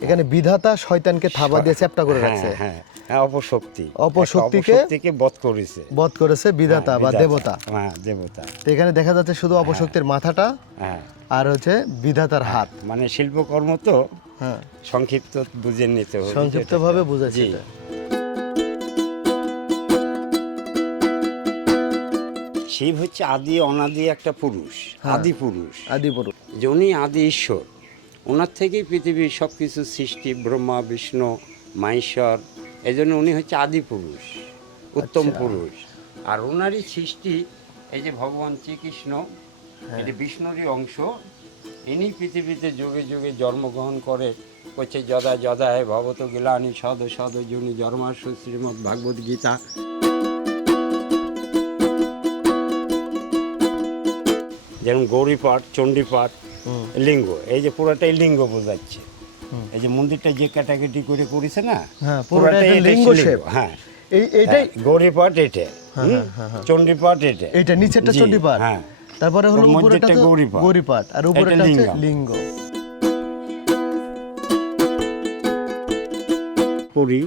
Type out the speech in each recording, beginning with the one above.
এখানে বিধাতা শয়তানকে থাবা দিয়ে চ্যাপটা করে হ্যাঁ রাখছে। হ্যাঁ হ্যাঁ অপশক্তি। অপশক্তিকে- অপশক্তিকে বধ করেছে। বধ করেছে বিধাতা হ্যাঁ, বা দেবতা। হ্যাঁ দেবতা। তো এখানে দেখা যাচ্ছে শুধু অপশক্তির মাথাটা হ্যাঁ। আর হচ্ছে বিধাতার হাত। মানে শিল্পকর্ম তো হ্যাঁ। সংক্ষিপ্ত বুঝে নিতে হবে। সংক্ষিপ্তভাবে বুঝাচ্ছি শিব হচ্ছে আদি অনাদি একটা পুরুষ। আদি পুরুষ। আদি পুরুষ। যে উনি আদি ঈশ্বর। ওনার থেকেই পৃথিবীর সব কিছু সৃষ্টি ব্রহ্মা বিষ্ণু মাহেশ্বর এই জন্য উনি হচ্ছে আদি পুরুষ উত্তম আচ্ছা। পুরুষ আর ওনারই সৃষ্টি এই যে ভগবান শ্রীকৃষ্ণ হ্যাঁ। এটি বিষ্ণুরই অংশ ইনি পৃথিবীতে যুগে যুগে জন্মগ্রহণ করে করছে যদা যদায় ভবত গিলানি সদ সদ জুনি জন্মাশু শ্রীমদ ভাগবত গীতা যেমন গৌরীপাঠ চণ্ডীপাঠ। লিঙ্গ এই যে পুরোটাই লিঙ্গ বোঝাচ্ছে। এই যে মন্দিরটা যে ক্যাটাগরি করে করেছে না হ্যাঁ, পুরোটা একটা এটা লিঙ্গ হ্যাঁ। এই এইটাই গৌরীপাঠ এটা হ্যাঁ, হুম? হ্যাঁ, হ্যাঁ। চণ্ডীপাঠ এটা। নিচেরটা জি, হ্যাঁ। তারপরে হলো উপরেটা। গৌরীপাঠ আর উপরেটা এটা হচ্ছে লিঙ্গ। পুরী।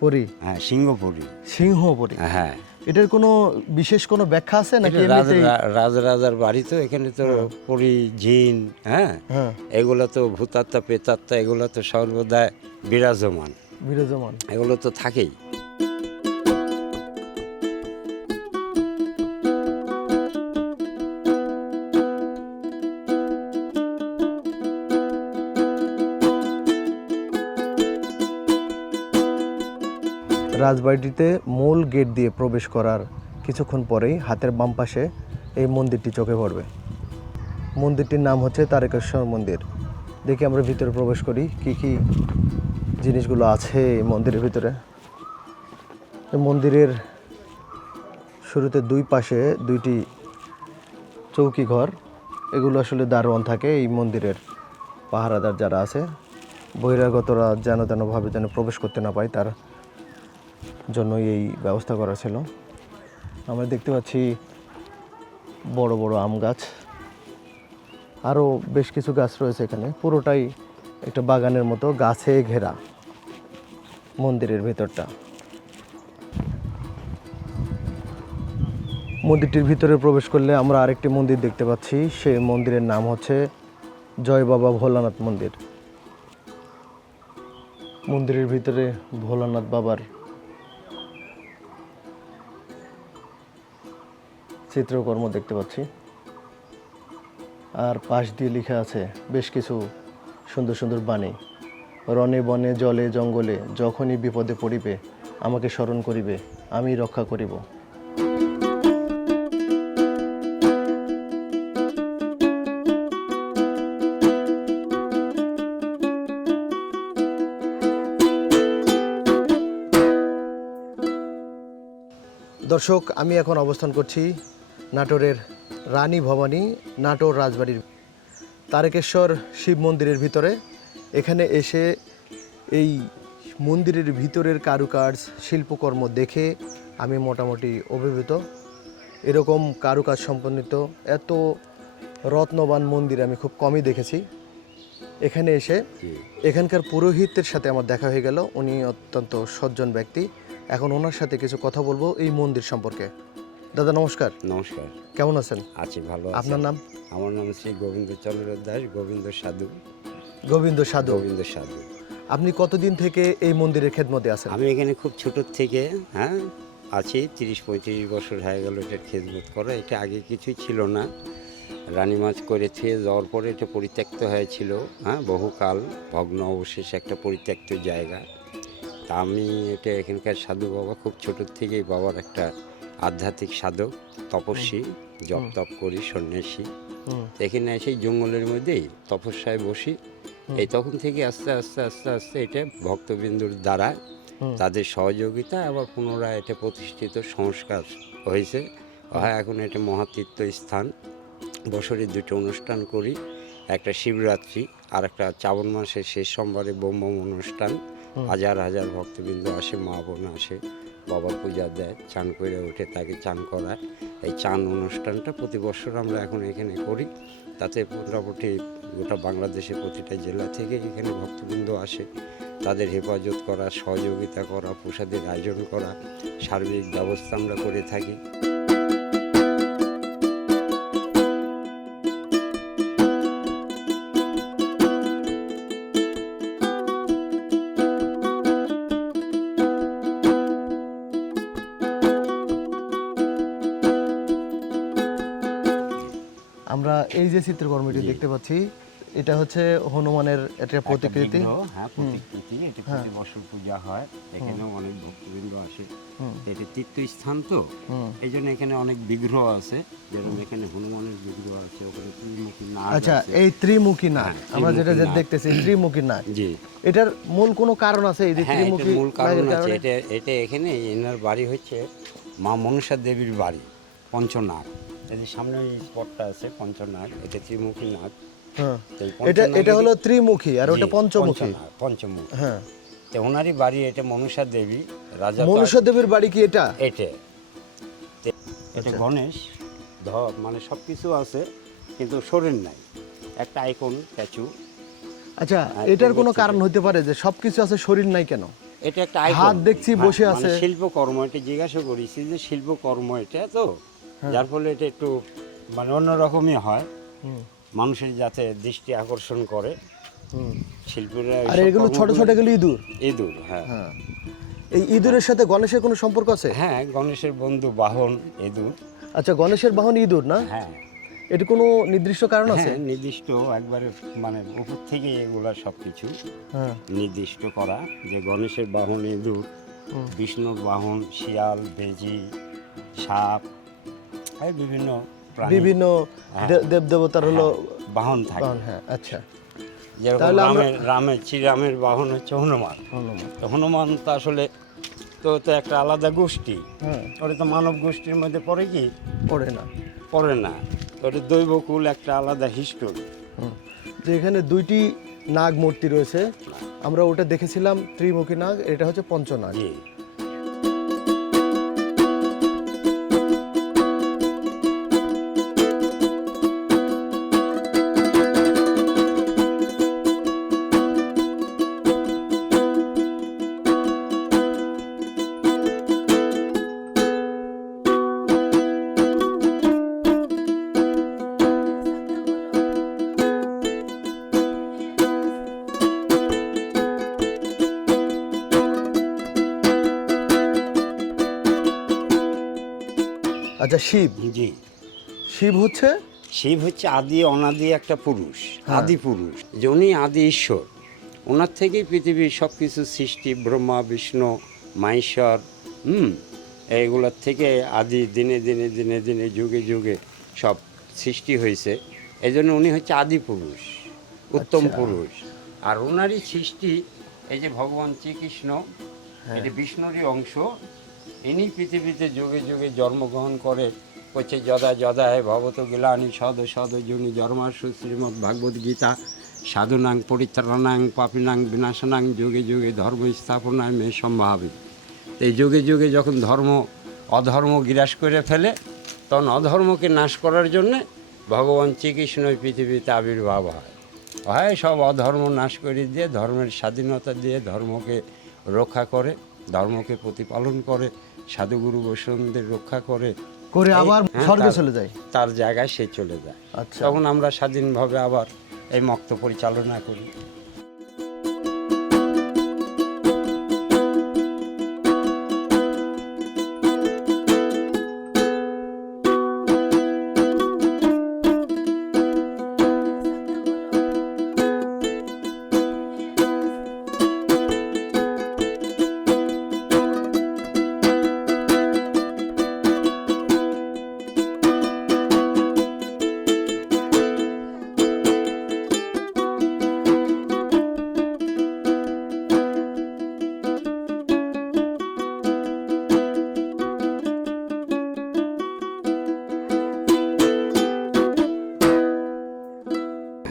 পরি। হ্যাঁ সিংহপুরী। সিংহ পরি হ্যাঁ। এটার কোনো বিশেষ কোনো ব্যাখ্যা আছে নাকি রাজ রাজ রাজার বাড়ি তো এখানে তো পরি জিন হ্যাঁ? হ্যাঁ। এগুলো তো ভূতাত্মা পেতাত্মা এগুলো তো সর্বদা বিরাজমান। বিরাজমান। এগুলো তো থাকেই। রাজবাড়িটিতে মূল গেট দিয়ে প্রবেশ করার কিছুক্ষণ পরেই হাতের বাম পাশে এই মন্দিরটি চোখে পড়বে। মন্দিরটির নাম হচ্ছে তারকেশ্বর মন্দির। দেখি আমরা ভিতরে প্রবেশ করি, কি কি জিনিসগুলো আছে এই মন্দিরের ভিতরে। এই মন্দিরের শুরুতে দুই পাশে দুইটি চৌকি ঘর, এগুলো আসলে দারোয়ান থাকে এই মন্দিরের পাহারাদার যারা আছে। বহিরাগতরা যেন তেনভাবে যেন প্রবেশ করতে না পায়, তার জন্যই এই ব্যবস্থা করা ছিল। আমরা দেখতে পাচ্ছি বড় বড় আম গাছ। আরও বেশ কিছু গাছ রয়েছে এখানে। পুরোটাই একটা বাগানের মতো, গাছে ঘেরা মন্দিরের ভেতরটা। মন্দিরটির ভিতরে প্রবেশ করলে আমরা আরেকটি মন্দির দেখতে পাচ্ছি। সেই মন্দিরের নাম হচ্ছে জয় বাবা ভোলানাথ মন্দির। মন্দিরের ভিতরে ভোলানাথ বাবার চিত্রকর্ম দেখতে পাচ্ছি। আর পাশ দিয়ে লেখা আছে, বেশ কিছু সুন্দর সুন্দর বাণী। রনে বনে, জলে, জঙ্গলে, যখনই বিপদে পড়িবে, আমাকে স্মরণ করিবে, আমি রক্ষা করিব। দর্শক, আমি এখন অবস্থান করছি নাটোরের রানী ভবানী নাটোর রাজবাড়ির তারকেশ্বর শিব মন্দিরের ভিতরে। এখানে এসে এই মন্দিরের ভিতরের কারুকাজ শিল্পকর্ম দেখে আমি মোটামুটি অভিভূত। এরকম কারুকাজ সম্পন্নিত এত রত্নবান মন্দির আমি খুব কমই দেখেছি। এখানে এসে এখানকার পুরোহিতের সাথে আমার দেখা হয়ে গেল। উনি অত্যন্ত সজ্জন ব্যক্তি। এখন ওনার সাথে কিছু কথা বলব এই মন্দির সম্পর্কে। দাদা নমস্কার। নমস্কার। কেমন আছেন? আছি ভালো আপনার নাম? আমার নাম শ্রী গোবিন্দ চন্দ্র দাস গোবিন্দ সাধু। গোবিন্দ সাধু। গোবিন্দ সাধু। আপনি কতদিন থেকে এই মন্দিরের খেদমতে আছেন? আমি এখানে খুব ছোট থেকে হ্যাঁ আছি তিরিশ পঁয়ত্রিশ বছর হয়ে গেল এটার খেদমত করা। এটা আগে কিছুই ছিল না। রানী মাছ করে থুয়ে যাওয়ার পরে এটা পরিত্যক্ত হয়েছিল হ্যাঁ বহুকাল। ভগ্ন অবশেষে একটা পরিত্যক্ত জায়গা। তা আমি এটা এখানকার সাধু বাবা খুব ছোট থেকেই বাবার একটা আধ্যাত্মিক সাধক তপস্বী জপ তপ করি সন্ন্যাসী। এখানে এসে জঙ্গলের মধ্যেই তপস্যায় বসি। এই তখন থেকে আস্তে আস্তে আস্তে আস্তে এটা ভক্তবিন্দুর দ্বারা তাদের সহযোগিতা আবার পুনরায় এটা প্রতিষ্ঠিত সংস্কার হয়েছে। হয় এখন এটা মহাতীর্থ স্থান। বছরে দুটো অনুষ্ঠান করি একটা শিবরাত্রি আর একটা শ্রাবণ মাসের শেষ সোমবারে ব্রহ্ম অনুষ্ঠান। হাজার হাজার ভক্তবৃন্দ আসে মা বোন আসে। বাবা পূজা দেয়, চান করে ওঠে তাকে চান করায়। এই চান অনুষ্ঠানটা প্রতি বছর আমরা এখন এখানে করি। তাতে মোটামুটি গোটা বাংলাদেশে প্রতিটা জেলা থেকে এখানে ভক্তবৃন্দ আসে। তাদের হেফাজত করা, সহযোগিতা করা, প্রসাদের আয়োজন করা, সার্বিক ব্যবস্থা আমরা করে থাকি। যে চিত্রকর্মটি দেখতে পাচ্ছি এটা হচ্ছে হনুমানের একটা প্রতিকৃতি। হ্যাঁ প্রতিকৃতি এটা প্রতি বছর পূজা হয়। এখানেও অনেক ভক্তবৃন্দ আসে। এটা তীর্থস্থান তো। এই জন্য এখানে অনেক বিগ্রহ আছে। যেরকম এখানে হনুমানের বিগ্রহ আছে ওখানে ত্রিমুখী নাগ আচ্ছা এই ত্রিমুখী নাগ হ্যাঁ, আমরা যেটা দেখতেছি ত্রিমুখী নাগ জি। এটার মূল কোনো কারণ আছে? এই যে হ্যাঁ ত্রিমুখী মূল কারণ? আছে। এটা এটা এখানে এনার বাড়ি হচ্ছে মা মনসা দেবীর বাড়ি পঞ্চনাগ। এই যে সামনে এই স্পটটা আছে পঞ্চনাগ এটা ত্রিমুখী নাগ। হ্যাঁ। এটা এটা হলো ত্রিমুখী আর ওটা পঞ্চমুখী। পঞ্চমুখী। হ্যাঁ। তো ওনারই বাড়ি এটা মনসা দেবী রাজা দেবীর বাড়ি কি এটা? এটা। এটা গণেশ ধর মানে সব কিছু আছে কিন্তু শরীর নাই। একটা আইকন স্ট্যাচু আচ্ছা হ্যাঁ, এটার কোনো কারণ হতে পারে যে সবকিছু আছে শরীর নাই কেন? এটা একটা হাত দেখছি বসে আছে। শিল্পকর্ম এটা জিজ্ঞাসা করেছি যে শিল্পকর্ম এটা তো হ্যাঁ। যার ফলে এটা একটু মানে অন্যরকমই হয়। মানুষের যাতে দৃষ্টি আকর্ষণ করে। হুম। শিল্পীরা আর এগুলো ছোট ছোট এগুলো ইঁদুর? ইঁদুর হ্যাঁ। হ্যাঁ। এই ইঁদুরের সাথে গণেশের কোনো সম্পর্ক আছে? হ্যাঁ গণেশের বন্ধু বাহন ইঁদুর। আচ্ছা গণেশের বাহন ইঁদুর না? হ্যাঁ। এটি কোনো নির্দিষ্ট কারণ আছে? হ্যাঁ নির্দিষ্ট একবারে মানে উপর থেকে এগুলা সব কিছু হ্যাঁ। নির্দিষ্ট করা যে গণেশের বাহন ইঁদুর। বিষ্ণুর বাহন শিয়াল বেজি সাপ বিভিন্ন বিভিন্ন দে- দেব দেবতার হলো বাহন থাকে। হ্যাঁ আচ্ছা। যেরকম রামের রামের শ্রীরামের বাহন হচ্ছে হনুমান। হনুমান। তো হনুমান তো আসলে তো তো একটা আলাদা গোষ্ঠী। হ্যাঁ ওটা তো মানব গোষ্ঠীর মধ্যে পড়ে কি? পড়ে না। পড়ে না। ওটা দৈবকুল একটা আলাদা হিস্টোরি। যে এখানে দুইটি নাগ মূর্তি রয়েছে আমরা ওটা দেখেছিলাম ত্রিমুখী নাগ এটা হচ্ছে পঞ্চনাগ। আচ্ছা শিব। জি। শিব হচ্ছে? শিব হচ্ছে আদি অনাদি একটা পুরুষ আদি পুরুষ। যে উনি আদি ঈশ্বর। ওনার থেকেই পৃথিবীর সব কিছু সৃষ্টি ব্রহ্মা বিষ্ণু মাহেশ্বর হুম এইগুলোর থেকে আদি দিনে দিনে দিনে দিনে যুগে যুগে সব সৃষ্টি হয়েছে। এই জন্য উনি হচ্ছে আদি পুরুষ উত্তম পুরুষ। আর ওনারই সৃষ্টি এই যে ভগবান শ্রীকৃষ্ণ এটি বিষ্ণুরই অংশ ইনি পৃথিবীতে যুগে যুগে জন্মগ্রহণ করে হচ্ছে যদা যদায় ভবত গিলানি সদ সদ জুনি জন্মাসু শ্রীমদ্ ভাগবত গীতা। সাধুনাং পরিত্রাণাং পাপিনাং বিনাশনাং যুগে যুগে ধর্ম স্থাপনায় মে সম্ভাবী। তো এই যুগে যুগে যখন ধর্ম, অধর্ম গ্রাস করে ফেলে, তখন অধর্মকে নাশ করার জন্যে ভগবান শ্রীকৃষ্ণ পৃথিবীতে আবির্ভাব হয়। হয় সব অধর্ম নাশ করে দিয়ে, ধর্মের স্বাধীনতা দিয়ে ধর্মকে রক্ষা করে, ধর্মকে প্রতিপালন করে সাধুগুরু বৈষ্ণবদের রক্ষা করে করে আবার হ্যাঁ, স্বর্গে চলে যায়? তার জায়গায় সে চলে যায়। আচ্ছা। তখন আমরা স্বাধীনভাবে আবার এই মক্ত পরিচালনা করি।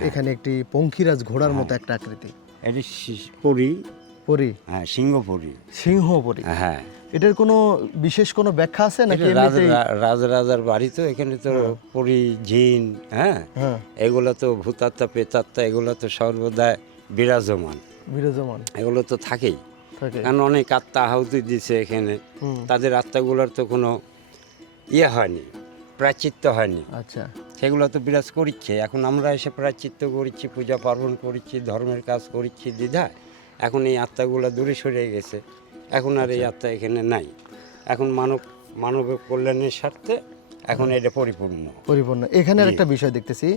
এখানে একটি পঙ্খিরাজ ঘোড়ার মতো একটা আকৃতি। এটি পরি। পরি? হ্যাঁ সিংহপুরী সিংহ পরি। হ্যাঁ। এটার কোনো বিশেষ কোনো ব্যাখ্যা আছে নাকি রাজ রাজরাজার বাড়ি তো এখানে তো পরি জিন হ্যাঁ? হ্যাঁ। এগুলো তো ভূতাত্মা পেতাত্মা এগুলো তো সর্বদা বিরাজমান। বিরাজমান। এগুলো তো থাকেই। থাকে। কারণ অনেক আত্মা আহুতি দিছে এখানে। তাদের আত্মাগুলোর তো কোনো ইয়ে হয়নি প্রাচিত্য হয়নি। আচ্ছা। সেগুলো তো বিরাজ করছে এখন আমরা এসে প্রায়চিত্ত করছি পূজা পার্বণ করছি ধর্মের কাজ করছি দ্বিধা। এখন এই আত্মাগুলো দূরে সরে গেছে। এখন আর এই আত্মা এখানে নাই। এখন মানব মানব কল্যাণের স্বার্থে এখন এটা পরিপূর্ণ। পরিপূর্ণ। এখানে একটা বিষয় দেখতেছি।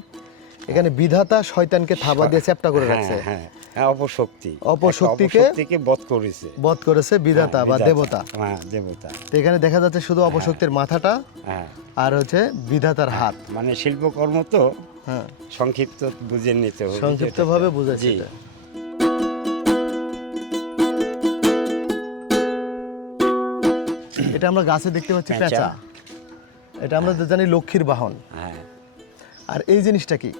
এখানে বিধাতা শয়তানকে থাবা দিয়ে চ্যাপটা করে হ্যাঁ রাখছে। হ্যাঁ। হ্যাঁ অপশক্তি অপশক্তিকে- অপশক্তিকে বধ করেছে। বধ করেছে বিধাতা হ্যাঁ, বা দেবতা। হ্যাঁ দেবতা। তো এখানে দেখা যাচ্ছে শুধু অপশক্তির মাথাটা হ্যাঁ। আর হচ্ছে বিধাতার হাত। মানে শিল্পকর্ম তো হ্যাঁ। সংক্ষিপ্ত বুঝে নিতে হবে। বুঝাচ্ছি এটা। আমরা গাছে দেখতে পাচ্ছি পেঁচা। পেঁচা। এটা আমরা জানি লক্ষ্মীর বাহন। হ্যাঁ। আর এই জিনিসটা কি?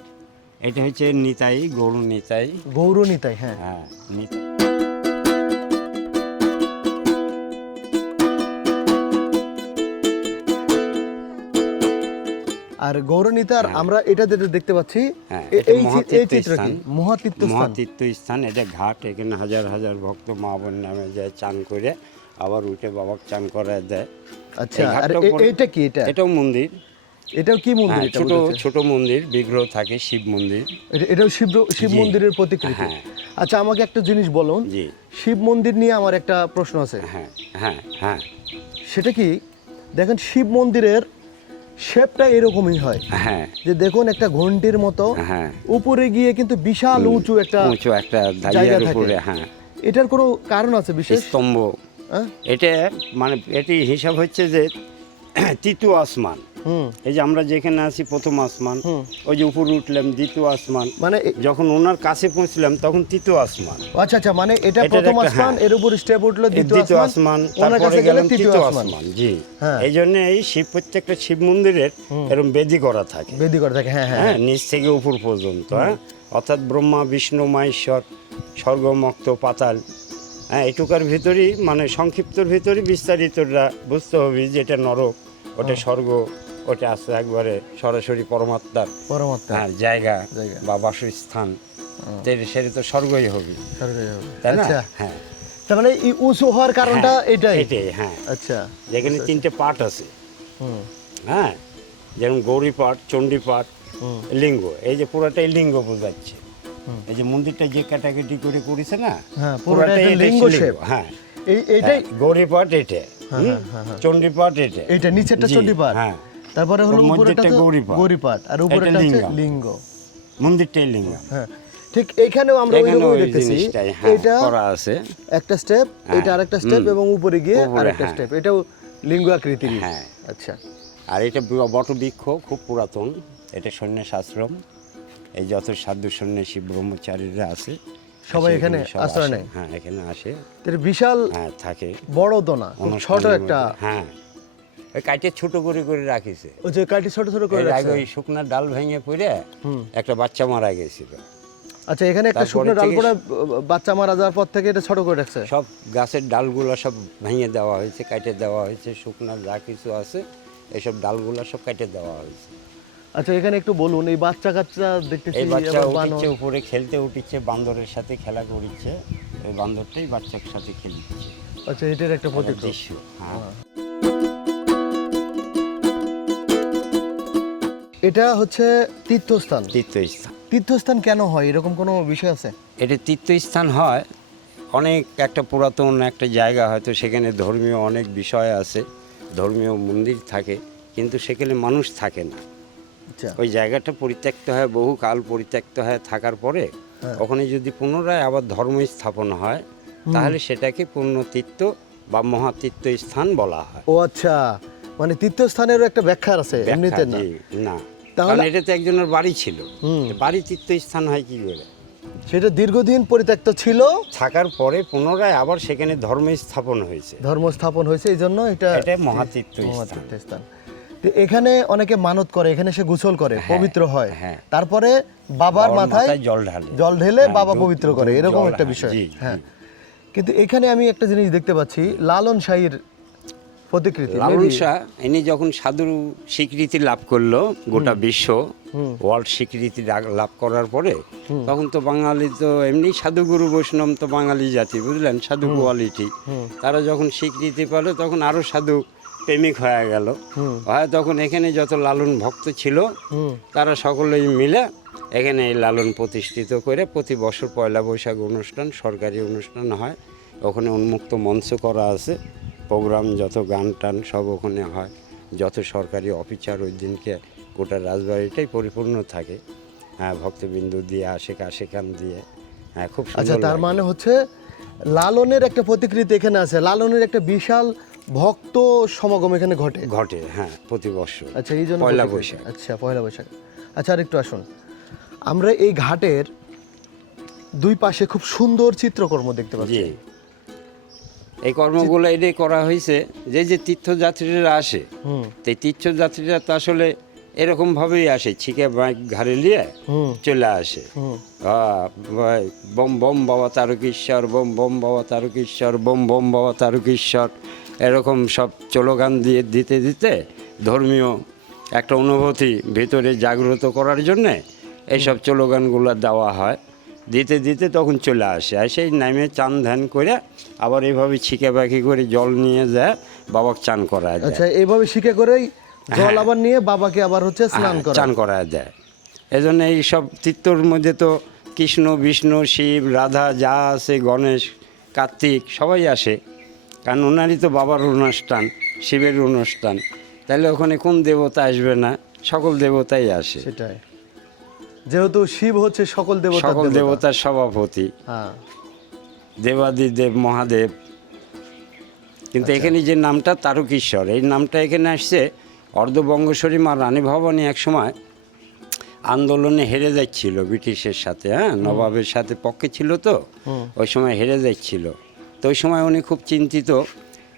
এটা হচ্ছে নিতাই গরু নিতাই। গৌরনীতাই হ্যাঁ। হ্যাঁ নিতাই। আর গৌরনীতার আমরা এটা যেটা দেখতে পাচ্ছি হ্যাঁ, এই মহাতীর্থ চিত্র কি। মহাতীর্থ মহাতীর্থ স্থান এটা ঘাট এখানে হাজার হাজার ভক্ত মা বোন নামে যায় চান করে আবার উঠে বাবাকে চান করায় দেয়। আচ্ছা আর এটা কি এটা? এটাও মন্দির। এটাও কি মন্দির হ্যাঁ, এটা ছোট ছোট মন্দির বিগ্রহ থাকে শিব মন্দির। এটা- এটাও শিব শিব মন্দিরের প্রতিকৃতি। হ্যাঁ। আচ্ছা আমাকে একটা জিনিস বলুন। জি। শিব মন্দির নিয়ে আমার একটা প্রশ্ন আছে। হ্যাঁ হ্যাঁ হ্যাঁ। সেটা কি? দেখেন শিব মন্দিরের শেপটা এরকমই হয়। হ্যাঁ। যে দেখুন একটা ঘন্টির মতো হ্যাঁ। উপরে গিয়ে কিন্তু বিশাল উঁচু একটা উঁচু একটা জায়গা। উপরে হ্যাঁ। এটার কোনো কারণ আছে বিশেষ? স্তম্ভ? এটা মানে এটি হিসাব হচ্ছে যে তৃতীয় আসমান। এই যে আমরা যেখানে আছি প্রথম আসমান ওই যে উপরে উঠলাম দ্বিতীয় আসমান মানে যখন ওনার কাছে পৌঁছলাম তখন তৃতীয় আসমান। আচ্ছা আচ্ছা মানে এটা প্রথম আসমান হ্যাঁ। এর উপর স্টেপ উঠল দ্বিতীয় আসমান তারপরে গেলাম তৃতীয় আসমান। জি। হ্যাঁ। এই জন্য এই শিব প্রত্যেকটা শিব মন্দিরের এরকম বেদি করা থাকে। বেদি করে থাকে হ্যাঁ হ্যাঁ হ্যাঁ নিচ থেকে উপর পর্যন্ত হ্যাঁ। অর্থাৎ ব্রহ্মা বিষ্ণু মাহেশ্বর স্বর্গ মক্ত পাতাল হ্যাঁ এটুকার ভিতরেই মানে সংক্ষিপ্তর ভিতরেই বিস্তারিতরা বুঝতে হবে যে এটা নরক ওটা স্বর্গ ওটা আছে একবারে সরাসরি পরমাত্মার পরমাত্মা। হ্যাঁ জায়গা। বা বাসস্থান। সেটা তো স্বর্গই হবে। তাই না? আচ্ছা। হ্যাঁ। তার মানে এই উঁচু হওয়ার কারণটা হ্যাঁ, এটাই? এটাই হ্যাঁ। আচ্ছা। যেখানে তিনটে পাঠ আছে। হ্যাঁ যেমন গৌরী পাঠ চণ্ডী পাঠ লিঙ্গ। এই যে পুরাটাই লিঙ্গ বোঝাচ্ছে। এই যে মন্দিরটা যে ক্যাটাগরি করে করেছে না হ্যাঁ, এটা লিঙ্গ হ্যাঁ। এই এইটাই গৌরী পাঠ এটা। চণ্ডী পাঠ এটা। এইটা নিচেরটা জি, চণ্ডীপাঠ হ্যাঁ। তারপরে হলো উপরেটা গৌরীপাঠ। গৌরীপাঠ আর উপরেটা হচ্ছে লিঙ্গ। মন্দিরটাই লিঙ্গ। হ্যাঁ ঠিক এইখানেও আমরা ওইরকমই দেখতেছি। হ্যাঁ এটা করা আছে। একটা স্টেপ হ্যাঁ, এটা আরেকটা স্টেপ এবং উপরে গিয়ে আরেকটা হ্যাঁ। স্টেপ এটাও লিঙ্গ আকৃতির হ্যাঁ। আচ্ছা। আর এটা বটবৃক্ষ খুব পুরাতন। এটা সন্ন্যাস আশ্রম এই যত সাধু সন্ন্যাসী ব্রহ্মচারীরা আছে সবাই এখানে আশ্রয় নেয়? হ্যাঁ এখানে আসে। বিশাল হ্যাঁ থাকে। বড় তো না ছোট একটা হ্যাঁ। ওই কাইটে ছোট করে করে রাখিছে। ওই যে কাটি ছোট ছোট করে রাখছে? ওই শুকনার ডাল ভেঙে পড়ে একটা বাচ্চা মারা গেছিল। আচ্ছা এখানে একটা শুকনো ডাল পড়ে বাচ্চা মারা যাওয়ার পর থেকে এটা ছোট করে রাখছে? সব গাছের ডালগুলো সব ভেঙে দেওয়া হয়েছে কাটে দেওয়া হয়েছে শুকনার যা কিছু আছে এসব ডালগুলো সব কেটে দেওয়া হয়েছে। আচ্ছা এখানে একটু বলুন এই বাচ্চা কাচ্চা দেখতেছি বাচ্চা। উঠিচ্ছে উপরে খেলতে উঠিচ্ছে বান্দরের সাথে খেলা করিচ্ছে ওই বান্দরটাই বাচ্চার সাথে খেলিচ্ছে আচ্ছা এটার একটা প্রতীক দৃশ্য হ্যাঁ। এটা হচ্ছে তীর্থস্থান। তীর্থস্থান। তীর্থস্থান কেন হয়? এরকম কোনো বিষয় আছে? এটা তীর্থস্থান হয় অনেক একটা পুরাতন একটা জায়গা হয়তো সেখানে ধর্মীয় অনেক বিষয় আছে ধর্মীয় মন্দির থাকে কিন্তু সেখানে মানুষ থাকে না। আচ্ছা। ওই জায়গাটা পরিত্যক্ত হয় বহু কাল পরিত্যক্ত হয় থাকার পরে হ্যাঁ। ওখানে যদি পুনরায় আবার ধর্ম স্থাপন হয় তাহলে সেটাকে পূর্ণতীর্থ বা মহাতীর্থ স্থান বলা হয়। ও আচ্ছা। মানে তীর্থস্থানেরও একটা ব্যাখ্যা আছে এমনিতে না? না। তাহলে- এটা তো একজনের বাড়ি ছিল। বাড়ি তীর্থস্থান হয় কি করে? সেটা দীর্ঘদিন পরিত্যক্ত ছিল। থাকার পরে পুনরায় আবার সেখানে ধর্ম স্থাপন হয়েছে। ধর্ম স্থাপন হয়েছে এই জন্য এটা এটা মহাতীর্থ স্থান মহাতীর্থস্থান। তো এখানে অনেকে মানত করে এখানে সে গোসল করে পবিত্র হয়। হ্যাঁ। তারপরে বাবার মাথায় জল ঢালে। জল ঢেলে হ্যাঁ, বাবা পবিত্র করে এরকম একটা হ্যাঁ, বিষয়। হ্যাঁ। কিন্তু এখানে আমি একটা জিনিস দেখতে পাচ্ছি লালন শাহীর প্রতিকৃতি লালন শাহ ইনি যখন সাধুর স্বীকৃতি লাভ করল গোটা বিশ্ব ওয়ার্ল্ড স্বীকৃতি লাভ করার পরে তখন তো বাঙালি তো এমনি সাধুগুরু বৈষ্ণব তো বাঙালি জাতি বুঝলেন? সাধু কোয়ালিটি। তারা যখন স্বীকৃতি পেল তখন আরও সাধু প্রেমিক হয়ে গেল। হয় তখন এখানে যত লালন ভক্ত ছিল তারা সকলেই মিলে এখানে এই লালন প্রতিষ্ঠিত করে প্রতি বছর পয়লা বৈশাখ অনুষ্ঠান সরকারি অনুষ্ঠান হয়। ওখানে উন্মুক্ত মঞ্চ করা আছে। প্রোগ্রাম যত গান টান সব ওখানে হয় যত সরকারি অফিসার ওই দিনকে গোটা রাজবাড়িটাই পরিপূর্ণ থাকে। হ্যাঁ ভক্তবিন্দু দিয়ে আশেক আশেকান দিয়ে। হ্যাঁ খুব আচ্ছা তার মানে হচ্ছে লালনের একটা প্রতিকৃতি এখানে আছে। লালনের একটা বিশাল ভক্ত সমাগম এখানে ঘটে। ঘটে হ্যাঁ প্রতি বছর। আচ্ছা এই জন্য পয়লা বৈশাখ। আচ্ছা পয়লা বৈশাখ। আচ্ছা আর একটু আসুন। আমরা এই ঘাটের দুই পাশে খুব সুন্দর চিত্রকর্ম দেখতে পাচ্ছি। এই কর্মগুলো এটাই করা হয়েছে। যে যে তীর্থযাত্রীরা আসে তো তীর্থযাত্রীরা তো আসলে এরকম ভাবেই আসে ছিকে বাইক ঘাড়ে নিয়ে চলে আসে। বম বম বাবা তারকেশ্বর বম বম বাবা তারকেশ্বর বম বম বাবা তারকেশ্বর এরকম সব চলোগান দিয়ে দিতে দিতে ধর্মীয় একটা অনুভূতি ভেতরে জাগ্রত করার জন্যে এইসব চলোগানগুলো দেওয়া হয়। দিতে দিতে তখন চলে আসে। আর সেই নামে চান ধ্যান করে আবার এইভাবে ছিকে বাকি করে জল নিয়ে যায় বাবাকে চান করা যায় আচ্ছা এইভাবে শিখে করেই জল আবার নিয়ে বাবাকে আবার হচ্ছে স্নান হ্যাঁ, করা চান করা দেয়। এজন্য এই সব তীর্থর মধ্যে তো কৃষ্ণ বিষ্ণু শিব রাধা যা আছে গণেশ কার্তিক সবাই আসে। কারণ ওনারই তো বাবার অনুষ্ঠান শিবের অনুষ্ঠান। তাহলে ওখানে কোন দেবতা আসবে না? সকল দেবতাই আসে। সেটাই। যেহেতু শিব হচ্ছে সকল দেবতা সকল দেবতার সভাপতি। হ্যাঁ। দেবাদিদেব মহাদেব। কিন্তু এখানে যে নামটা তারকেশ্বর এই নামটা এখানে আসছে অর্ধবঙ্গেশ্বরী মা রানী ভবানী এক সময় আন্দোলনে হেরে যাচ্ছিল ব্রিটিশের সাথে হ্যাঁ? নবাবের সাথে পক্ষে ছিল তো ওই সময় হেরে যাচ্ছিল। তো ওই সময় উনি খুব চিন্তিত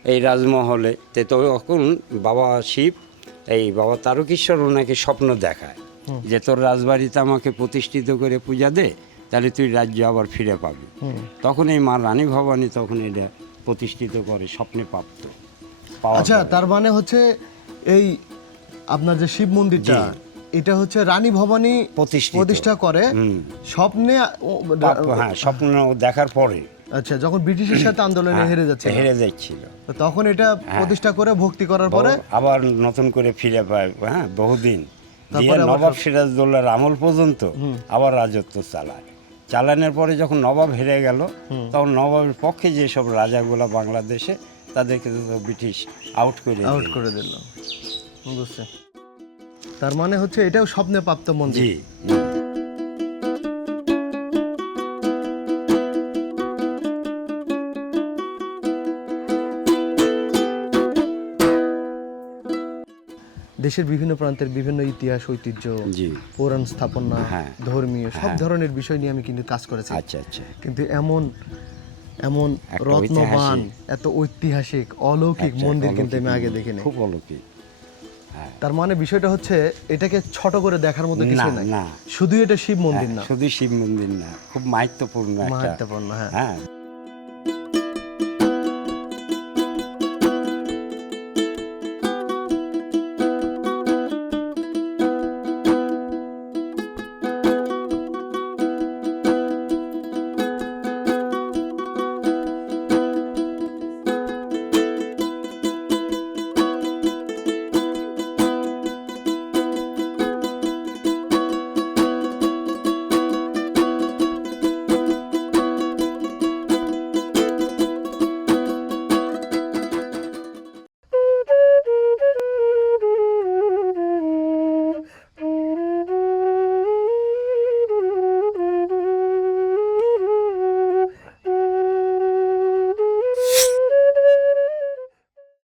এই রাজমহলে। তে তো তখন বাবা শিব এই বাবা তারকেশ্বর ওনাকে স্বপ্ন দেখায়। যে তোর রাজবাড়িতে আমাকে প্রতিষ্ঠিত করে পূজা দে তাহলে তুই রাজ্য আবার ফিরে পাবি। তখন এই মা রানী ভবানী তখন এটা প্রতিষ্ঠিত করে স্বপ্নে প্রাপ্ত। আচ্ছা তার মানে হচ্ছে এই আপনার যে শিব মন্দিরটা এটা হচ্ছে রানী ভবানী প্রতিষ্ঠা করে। স্বপ্নে হ্যাঁ স্বপ্ন দেখার পরে। আচ্ছা যখন ব্রিটিশের সাথে আন্দোলনে হ্যাঁ, হেরে যাচ্ছে হেরে যাচ্ছিল। তখন এটা প্রতিষ্ঠা করে ভক্তি করার পরে? আবার নতুন করে ফিরে পায় হ্যাঁ বহুদিন। দিয়ে নবাব সিরাজদৌল্লার আমল পর্যন্ত আবার রাজত্ব চালায়। চালানোর পরে যখন নবাব হেরে গেল তখন নবাবের পক্ষে যেসব রাজাগুলো বাংলাদেশে তাদেরকে ব্রিটিশ আউট করে আউট করে দিল। বুঝছে। তার মানে হচ্ছে এটাও স্বপ্নে প্রাপ্ত মন্দির। দেশের বিভিন্ন প্রান্তের বিভিন্ন ইতিহাস ঐতিহ্য পুরাণ স্থাপনা হ্যাঁ। ধর্মীয় সব হ্যাঁ। ধরনের বিষয় নিয়ে আমি কিন্তু কাজ করেছি। আচ্ছা আচ্ছা। কিন্তু এমন এমন রত্নবান এত ঐতিহাসিক অলৌকিক মন্দির কিন্তু আমি আগে দেখিনি। খুব অলৌকিক। হ্যাঁ। তার মানে বিষয়টা হচ্ছে এটাকে ছোট করে দেখার মতো কিছু নাই। শুধু এটা শিব মন্দির না। শুধু শিব মন্দির না। খুব মাহিত্যপূর্ণ একটা মাহাত্মপূর্ণ হ্যাঁ। হ্যাঁ।